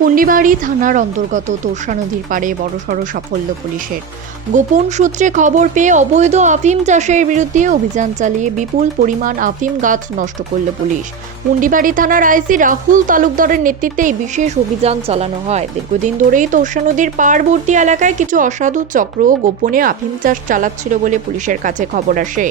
পুন্ডিবাড়ি থানার অন্তর্গত তোরসা নদীর পাড়ে বড়সড় সাফল্য পুলিশের। গোপন সূত্রে খবর পেয়ে অবৈধ আফিম চাষের বিরুদ্ধে অভিযান চালিয়ে বিপুল পরিমাণ আফিম গাছ নষ্ট করল পুলিশ। পুন্ডিবাড়ি থানার আইসি রাহুল তালুকদারের নেতৃত্বে এই বিশেষ অভিযান চালানো হয়। দীর্ঘদিন ধরেই তোরসা নদীর পাড়বর্তী এলাকায় কিছু অসাধু চক্র গোপনে আফিম চাষ চালাচ্ছিল বলে পুলিশের কাছে খবর আসে।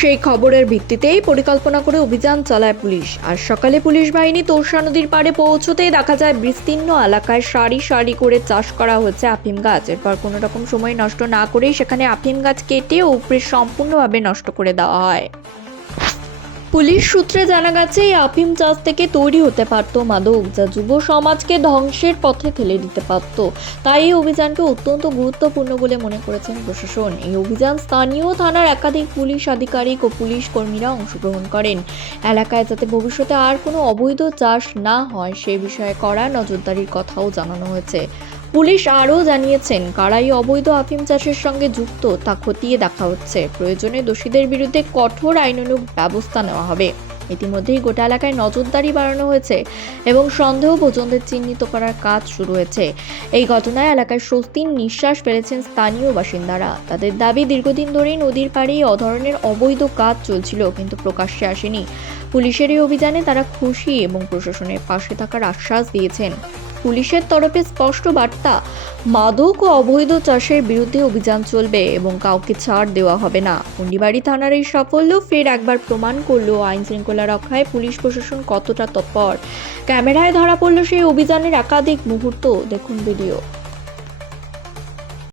সেই খবরের ভিত্তিতেই পরিকল্পনা করে অভিযান চালায় পুলিশ। আর সকালে পুলিশ বাহিনী তোরসা নদীর পাড়ে পৌঁছতেই দেখা যায় বিস্তীর্ণ এলাকায় সারি সারি করে চাষ করা হচ্ছে আফিম গাছ। এরপর কোনো রকম সময় নষ্ট না করেই সেখানে আফিম গাছ কেটে উপরে সম্পূর্ণভাবে নষ্ট করে দেওয়া হয়। পুলিশ সূত্রে জানা গেছে, এই আফিম চাষ থেকে তৈরি হতে পারত মাদক, যা যুব সমাজকে ধ্বংসের পথে ঠেলে দিতে পারত। তাই এই অভিযানকে অত্যন্ত গুরুত্বপূর্ণ বলে মনে করেছেন প্রশাসন। এই অভিযান স্থানীয় থানার একাধিক পুলিশ আধিকারিক ও পুলিশ কর্মীরা অংশগ্রহণ করেন। এলাকায় যাতে ভবিষ্যতে আর কোনো অবৈধ চাষ না হয়, সে বিষয়ে কড়া নজরদারির কথাও জানানো হয়েছে। পুলিশ আরও জানিয়েছেন, কারাই অবৈধ আফিম চাষের সঙ্গে যুক্ত, তা খতিয়ে দেখা হচ্ছে। প্রয়োজনে দোষীদের বিরুদ্ধে কঠোর আইনানুগ ব্যবস্থা নেওয়া হবে। ইতিমধ্যেই গোটা এলাকায় নজরদারি বাড়ানো হয়েছে এবং সন্দেহভাজনদের চিহ্নিত করার কাজ শুরু হয়েছে। এই ঘটনায় এলাকায় স্বস্তির নিঃশ্বাস ফেলেছেন স্থানীয় বাসিন্দারা। তাদের দাবি, দীর্ঘদিন ধরেই নদীর পাড়ে এই অবৈধ কাজ চলছিল, কিন্তু প্রকাশ্যে আসেনি। পুলিশের এই অভিযানে তারা খুশি এবং প্রশাসনের পাশে থাকার আশ্বাস দিয়েছেন। পুলিশের তরফে স্পষ্ট বার্তা, মাদক ও অবৈধ চাষের বিরুদ্ধে অভিযান চলবে এবং কাউকে ছাড় দেওয়া হবে না। কুন্ডিবাড়ি থানার এই সাফল্য ফের একবার প্রমাণ করল আইন শৃঙ্খলা রক্ষায় পুলিশ প্রশাসন কতটা তৎপর। ক্যামেরায় ধরা পড়ল সেই অভিযানের একাধিক মুহূর্ত। দেখুন ভিডিও।